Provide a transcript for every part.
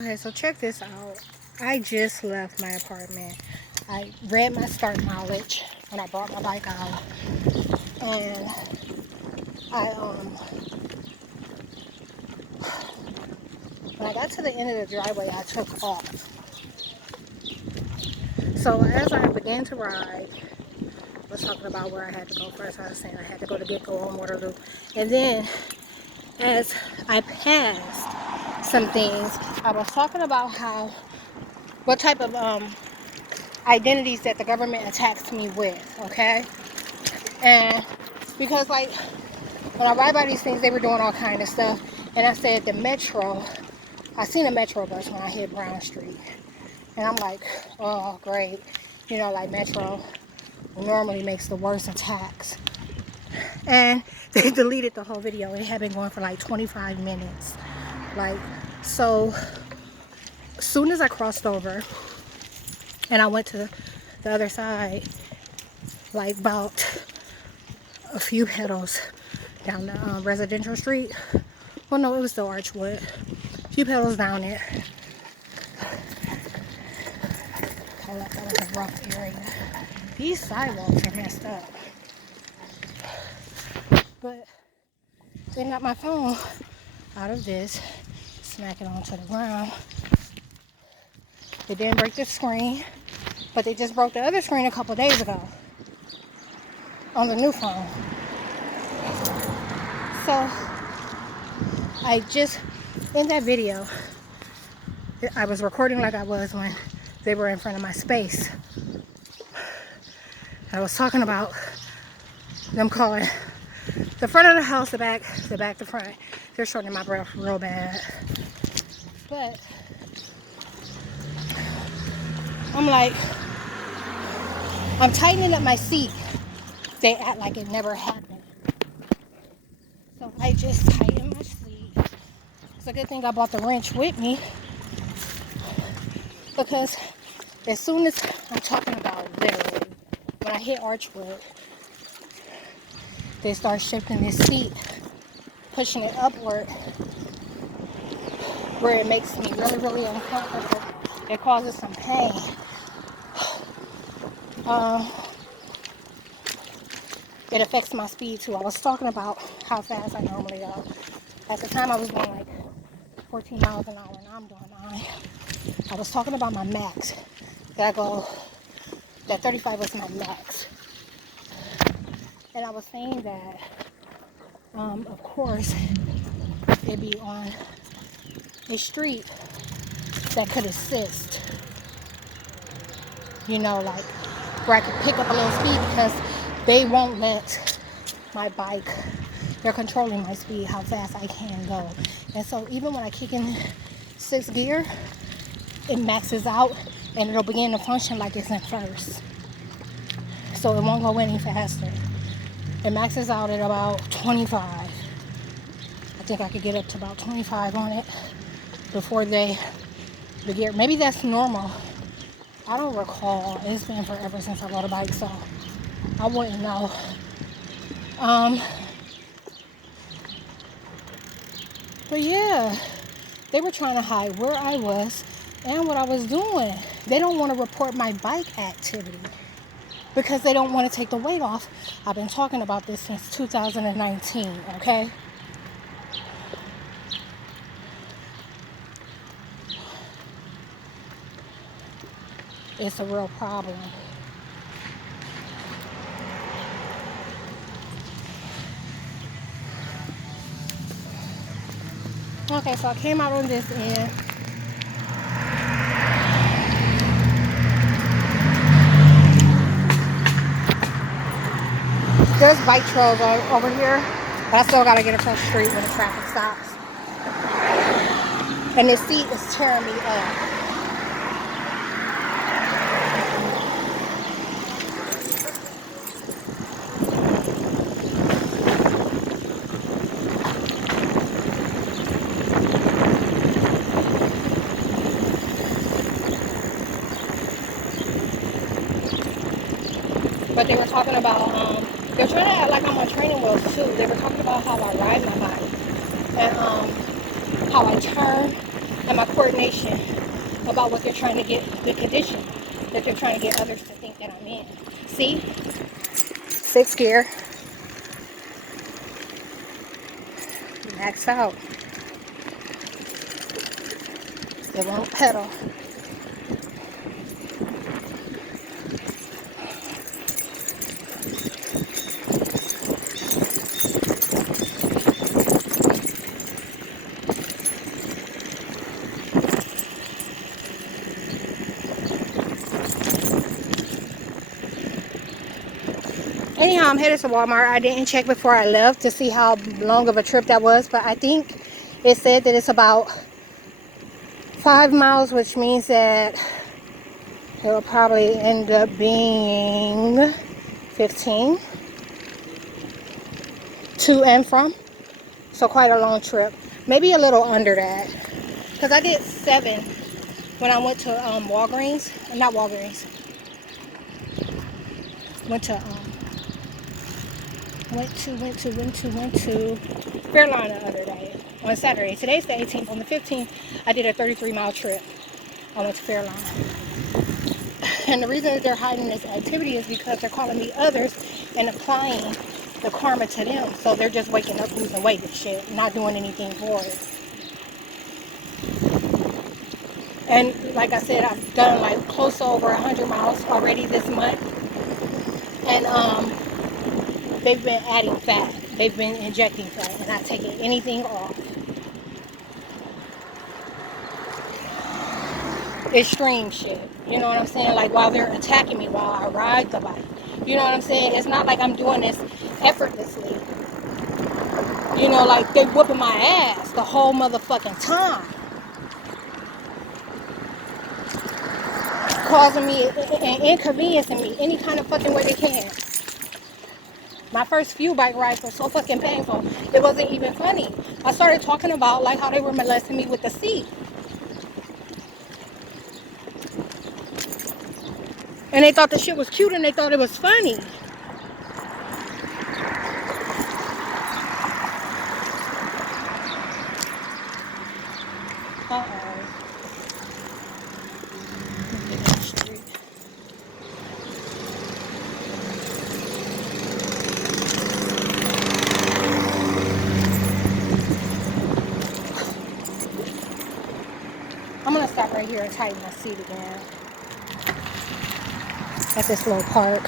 Okay, so check this out. I just left my apartment. I read my start mileage when I brought my bike out, and I when I got to the end of the driveway, I took off. So as I began to ride, I was talking about where I had to go first. I was saying I had to go to Get-Go on Waterloo, and then as I passed some things, I was talking about how what type of identities that the government attacks me with. Okay. And because like when I ride by these things, they were doing all kind of stuff. And I said the metro, I seen a metro bus when I hit Brown Street. And I'm like, oh great. You know, like metro normally makes the worst attacks. And they deleted the whole video. It had been going for like 25 minutes. Like, so as soon as I crossed over and I went to the other side, like about a few pedals down the residential street. Well, no, it was still Archwood. A few pedals down there. Oh, that was a rough area. These sidewalks are messed up. But they got my phone out of this, smack it onto the ground. They didn't break the screen, but they just broke the other screen a couple days ago on the new phone. So I just, in that video, I was recording like I was when they were in front of my space. I was talking about them calling the front of the house, the back, the front. They're shortening my breath real bad. But I'm like, I'm tightening up my seat. They act like it never happened. So I just tightened my seat. It's a good thing I brought the wrench with me, because as soon as I'm talking about literally, when I hit Archwood, they start shifting this seat, pushing it upward, where it makes me really, really uncomfortable. It causes some pain. It affects my speed too. I was talking about how fast I normally go. At the time I was going like 14 miles an hour, and I'm doing 9. I was talking about my max. That 35 was my max. And I was saying that, of course, it'd be on a street that could assist, you know, like where I could pick up a little speed, because they won't let my bike, they're controlling my speed, how fast I can go. And so even when I kick in 6th gear, it maxes out and it'll begin to function like it's in first. So it won't go any faster. It maxes out at about 25. I think I could get up to about 25 on it before the gear. Maybe that's normal. I don't recall. It's been forever since I rode a bike, so I wouldn't know. But yeah, they were trying to hide where I was and what I was doing. They don't want to report my bike activity because they don't want to take the weight off. I've been talking about this since 2019, okay? It's a real problem. Okay, so I came out on this end. There's bike trails over here, but I still gotta get across the street when the traffic stops. And this seat is tearing me up. But they were talking about, they're trying to act like I'm on training wheels too. They were talking about how I ride my bike and how I turn and my coordination about what they're trying to get, the condition that they're trying to get others to think that I'm in. See? Sixth gear. Max out. It won't pedal. Anyhow, I'm headed to Walmart. I didn't check before I left to see how long of a trip that was, but I think it said that it's about 5 miles, which means that it'll probably end up being 15 to and from. So quite a long trip. Maybe a little under that. Because I did 7 when I went to Walgreens. Not Walgreens. Went to Fairline the other day on Saturday. Today's the 18th. On the 15th, I did a 33-mile trip. I went to Fairline. And the reason that they're hiding this activity is because they're calling me others and applying the karma to them. So they're just waking up, losing weight and shit, not doing anything for it. And like I said, I've done like close to over 100 miles already this month. And they've been adding fat. They've been injecting fat and not taking anything off. Extreme shit. You know what I'm saying? Like while they're attacking me while I ride the bike. You know what I'm saying? It's not like I'm doing this effortlessly. You know, like they whooping my ass the whole motherfucking time. Causing me and inconveniencing me any kind of fucking way they can. My first few bike rides were so fucking painful. It wasn't even funny. I started talking about like how they were molesting me with the seat. And they thought the shit was cute and they thought it was funny. Uh-oh. I'm gonna stop right here and tighten my seat again. At this little park.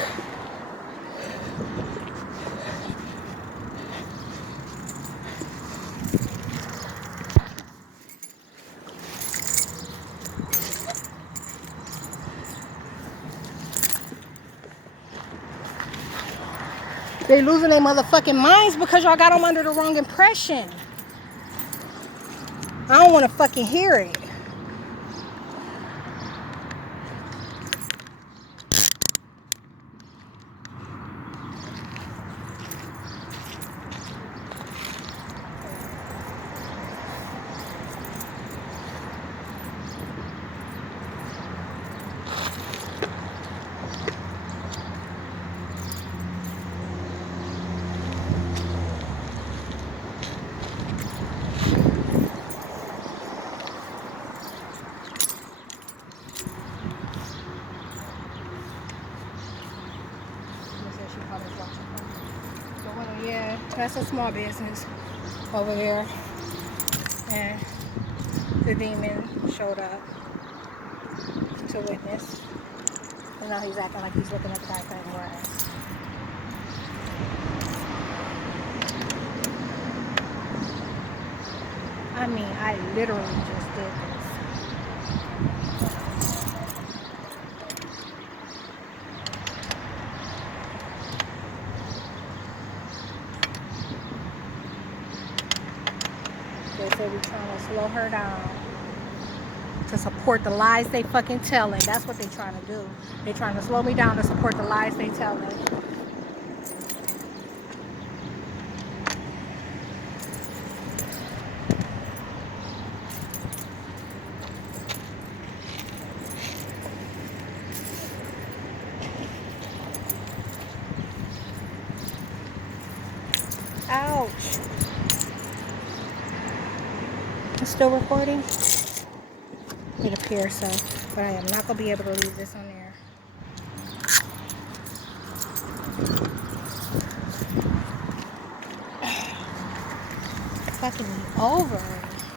They losing their motherfucking minds because y'all got them under the wrong impression. I don't want to fucking hear it. Yeah, that's a small business over here. And the demon showed up to witness. And now he's acting like he's looking at the guy cutting grass. I mean, I literally just did this. They say we're trying to slow her down to support the lies they fucking telling. That's what they're trying to do. They're trying to slow me down to support the lies they telling. Ouch. It's still recording? It appears so. But I am not going to be able to leave this on there. Fucking me over.